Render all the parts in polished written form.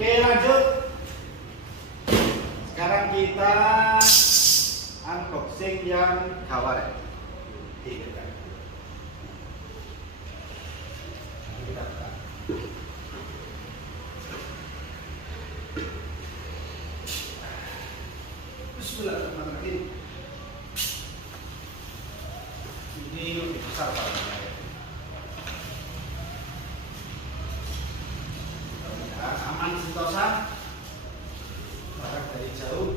Oke, lanjut. Sekarang kita unboxing yang kawaret. Kita buka. Bismillahirrahmanirrahim. Ini lebih besar Pak. Aman sentosa. Barang dari jauh.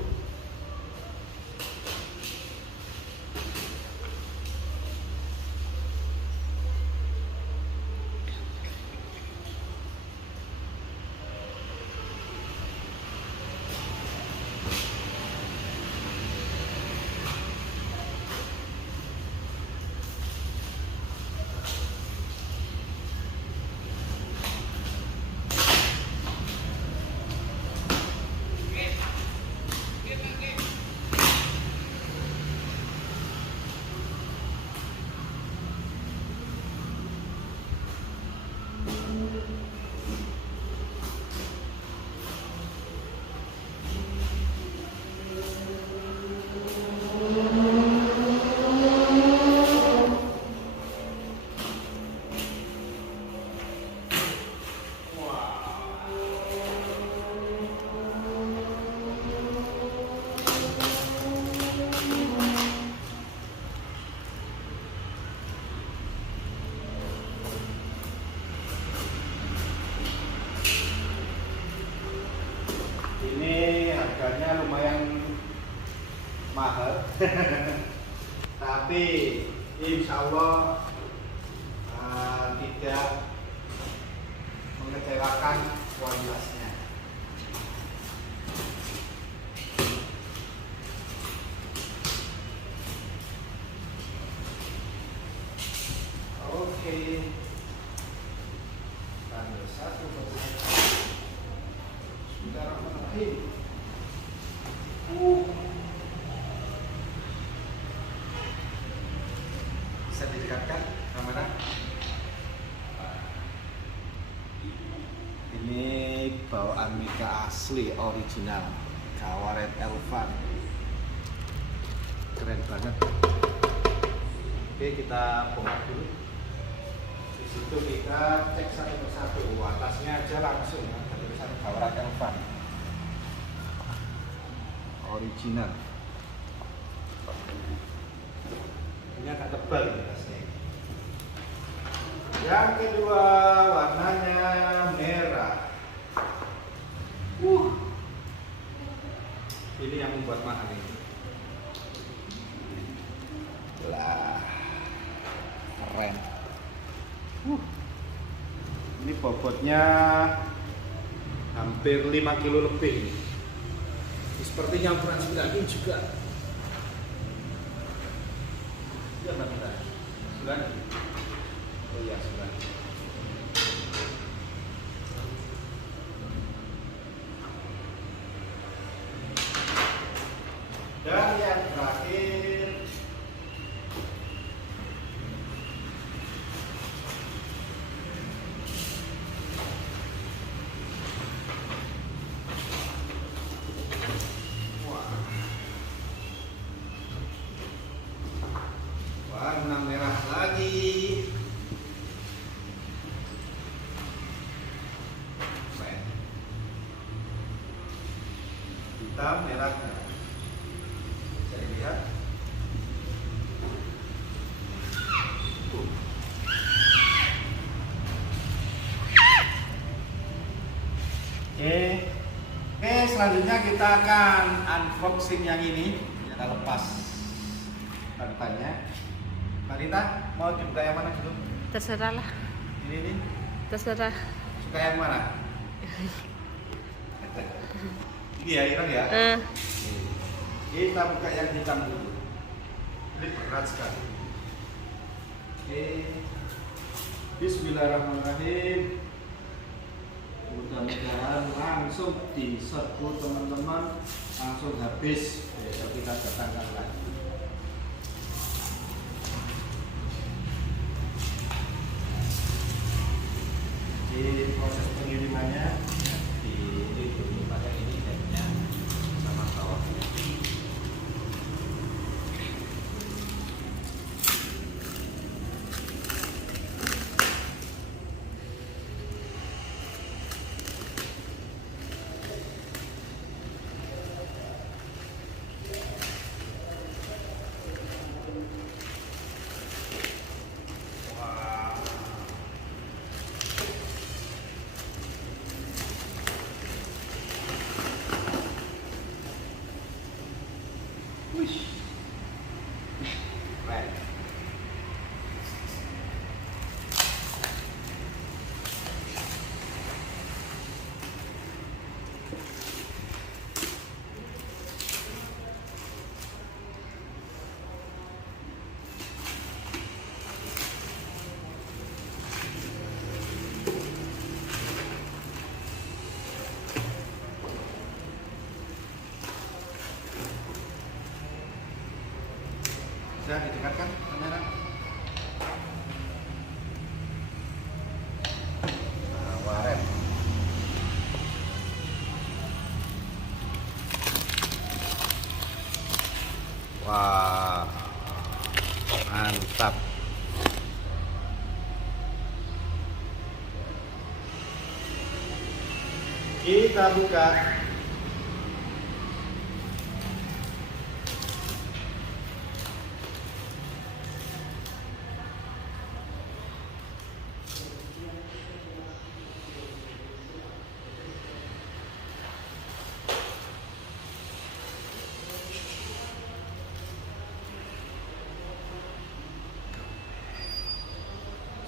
Ini harganya lumayan mahal, tapi insya Allah tidak mengecewakan kualitasnya. Oke, tanda satu Bismillahirrahmanirrahim. Bisa didekatkan kamera. Ini bawaan Mika asli original kawaret Elvan. Keren banget. Oke, kita bongkar dulu. Di situ kita cek satu persatu. Atasnya aja langsung ya. Tulisan kawaret Elvan original. Ini agak tebal ini tasnya. Yang kedua warnanya merah. Ini yang membuat mahal ini. Lah, keren. Ini bobotnya hampir 5 kilo lebih. Sepertinya ukuran 9 ini juga. Iya Mbak Mita? 9? Oh iya 9. Dan yang terakhir warna merah lagi. Hitam merah. Saya lihat. Oke, selanjutnya kita akan unboxing yang ini. Kita lepas bannya. Mbak Rita, mau dibuka yang mana dulu? Terserah lah. Ini nih. Terserah. Suka yang mana? Ini ya, hitam ya? Kita buka yang hitam dulu. Ini berat sekali. Oke. Bismillahirrahmanirrahim. Mudah-mudahan langsung diserbu teman-teman, langsung habis. Besok kita datangkan lagi. Jadi proses pengirimannya di Sudah didekatkan kamera. Nah, waret. Wah, mantap. Kita buka.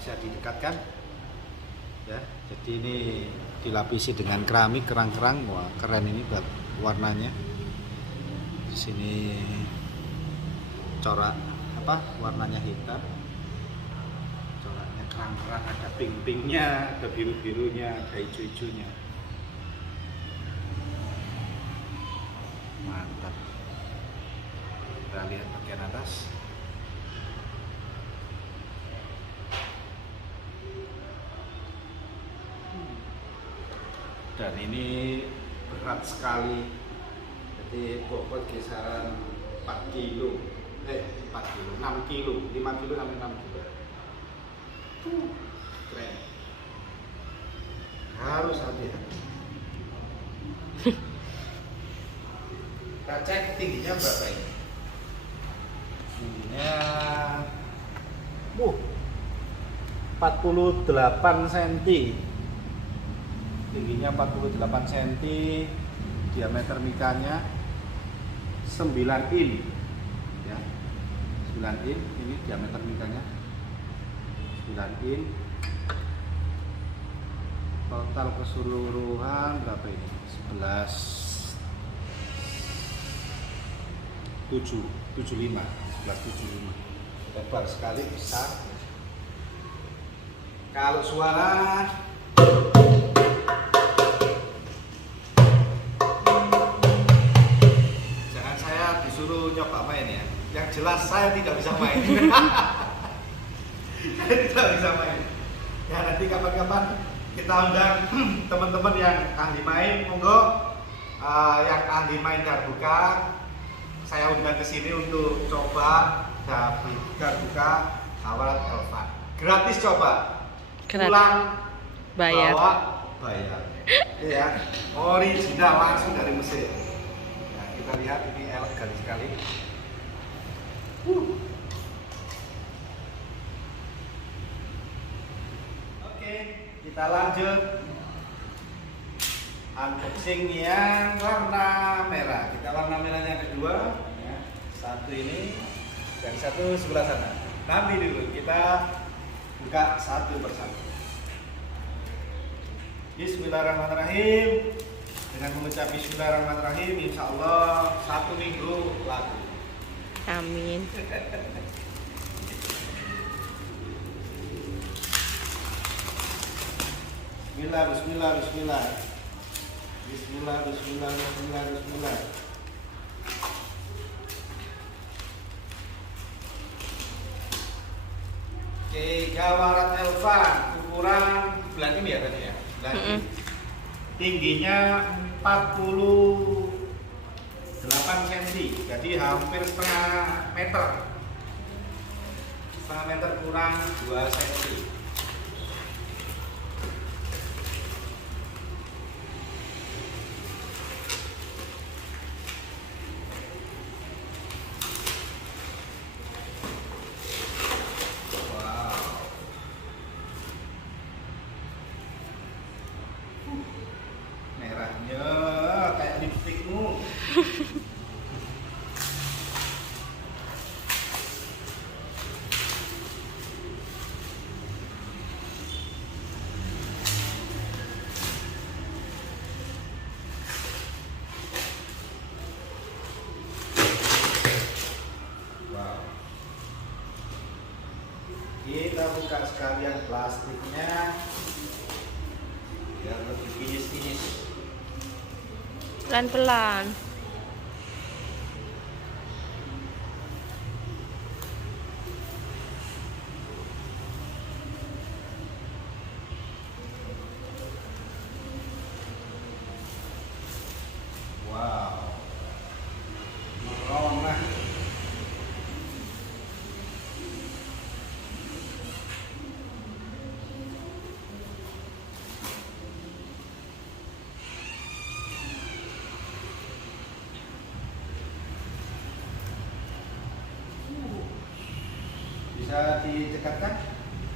Bisa didekatkan ya, jadi ini dilapisi dengan keramik kerang-kerang. Wah, keren ini buat warnanya. Di sini corak apa, warnanya hitam, coraknya kerang-kerang, ada pink-pinknya, ada biru-birunya, ada hijau-hijaunya. Mantap. Kita lihat bagian atas. Dan ini berat sekali, jadi bobot kisaran 4 kilo, 4 kilo, 6 kilo, 5 kilo sampai 6 kilo. Keren, harus hati-hati. Kita cek tingginya berapa ini? Tingginya 48 cm. Tingginya 48 cm, diameter mikanya 9 in ya, 9 in, ini diameter mikanya 9 in. Total keseluruhan berapa ini? 1175. Lebar sekali, besar. Kalau suara nyoba main ya, yang jelas saya tidak bisa main. Saya tidak bisa main ya. Nanti kapan-kapan kita undang teman-teman yang ahli main, monggo. Yang ahli main darbuka saya undang ke sini untuk coba darbuka Hawarat Elvan. Gratis coba, pulang bayar, bawa bayar ya, original langsung dari Mesir. Kita lihat ini elegan sekali. Oke, kita lanjut unboxing yang warna merah. Kita warna merahnya kedua ya. Satu ini dan satu sebelah sana. Nanti dulu kita buka satu persatu. Bismillahirrahmanirrahim. Dengan mengucap bismillahirrahmanirrahim, insya Allah 1 minggu laku. amin. Bismillah, bismillah, bismillah. Bismillah, bismillah, bismillah, bismillah. Oke, Hawarat Elvan, ukuran bulan ini ya tadi ya? Bulan ini. Tingginya 48 cm, jadi hampir setengah meter. Setengah meter kurang 2 cm. Merahnya kayak lipstikmu. Wow. Kita buka sekalian plastiknya biar lebih kinis-kinis. Pelan-pelan. bisa didekatkan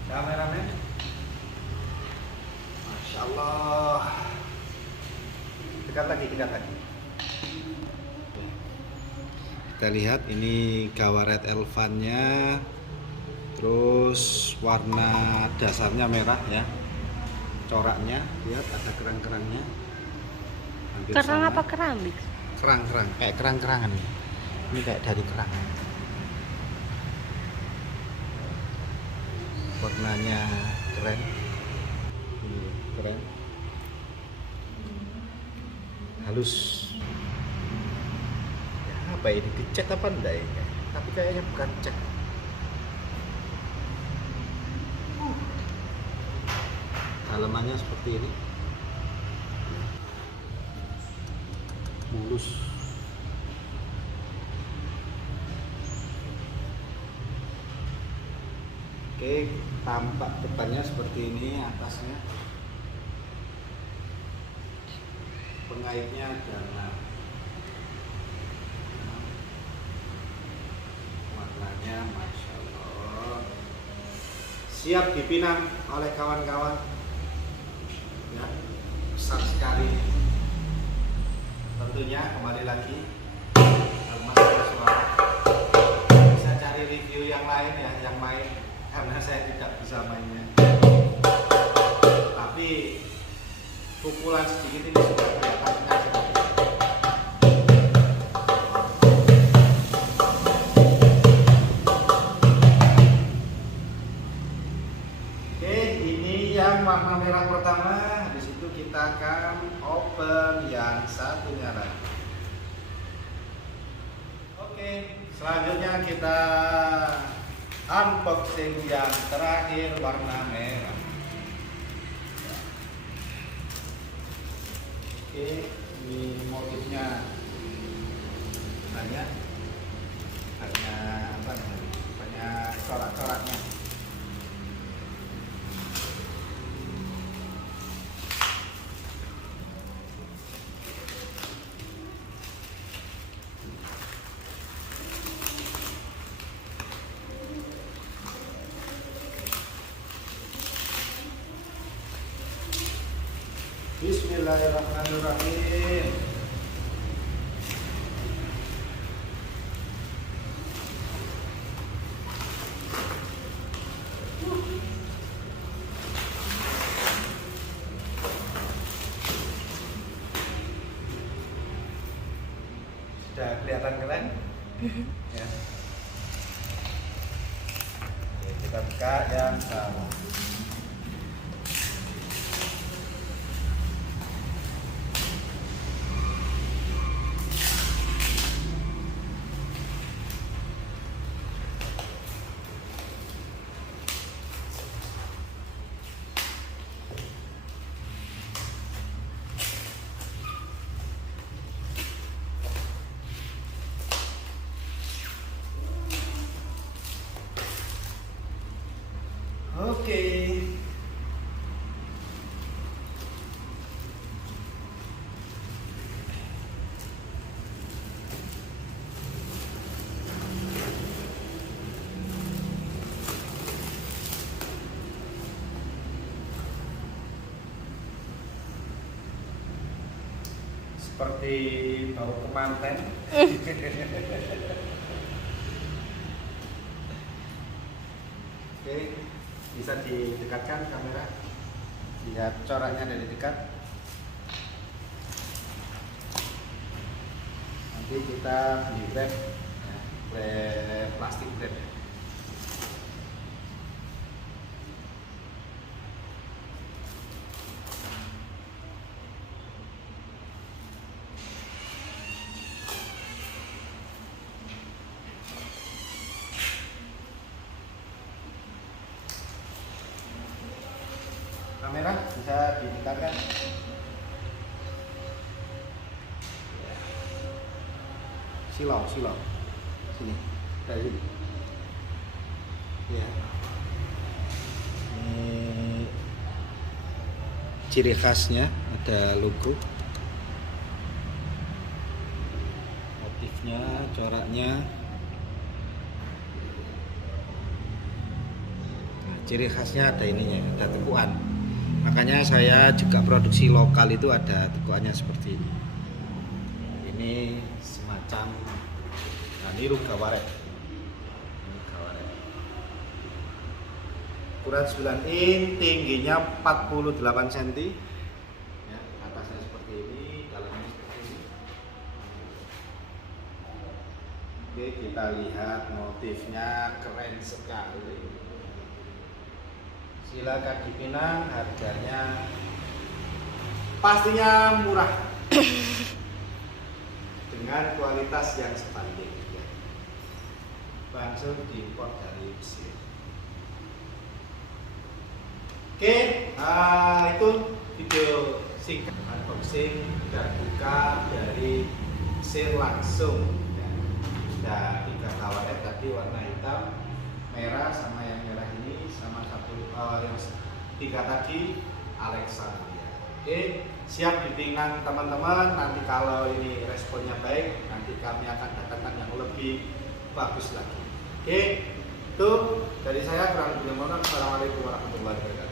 kameramen. Masya Allah. Dekat lagi. Kita lihat ini Gawaret Elvan-nya. Terus warna dasarnya merah ya. Coraknya lihat ada kerang-kerangnya. Hampir Kerang sama. apa keramik? Kerang kayak kerang-kerangan ini kayak dari kerang. Warnanya keren. Ini keren. Halus. Ya, apa ini dicat apa enggak ya? Tapi kayaknya bukan cat. Dalamannya seperti ini. Mulus. Oke, tampak depannya seperti ini, atasnya. Pengaitnya ada 6. Warnanya Masya Allah. Siap dipinang oleh kawan-kawan. Ya, besar sekali. Tentunya kembali lagi kalau masalah suara bisa cari review yang lain ya, yang main, karena saya tidak bisa mainnya. Tapi pukulan sedikit ini sudah kelihatan aja. Oke, ini yang warna merah pertama. Di situ kita akan open yang satunya lagi. Oke, selanjutnya kita unboxing yang terakhir warna merah. Oke, ini motifnya banyak apa namanya? Banyak corak-coraknya. Bismillahirrahmanirrahim. Sudah kelihatan keren? Ya. Oke, kita buka yang sama. Oke. Seperti bau kemanten. Oke, bisa didekatkan kamera. Lihat coraknya dari dekat. Nanti kita beli wrap, ya, wrap plastik wrap. Kamera bisa didekatkan. Silau sini, dari sini ya. Ini ciri khasnya, ada logo, motifnya, coraknya. ciri khasnya ada ininya, ada tekuan. Makanya saya juga produksi lokal itu ada tekuannya seperti ini. Ini semacam, nah ini ruga waret. Ukuran 9 in, tingginya 48 cm. Ya, atasnya seperti ini, dalamnya seperti ini. Oke, kita lihat motifnya keren sekali. Silakan dipinang, harganya pastinya murah dengan kualitas yang sebanding. Langsung diimpor dari Mesir. Oke, itu video singkat unboxing dan buka dari Mesir langsung. Dan 3 kawaret tadi warna hitam, merah sama yang merah ini, sama satu yang 3 tadi Alexandria. Oke, siap dipinang teman-teman. Nanti kalau ini responnya baik, nanti kami akan datangkan yang lebih bagus lagi. Oke, itu dari saya, kurang lebih mohon. Assalamualaikum warahmatullahi wabarakatuh.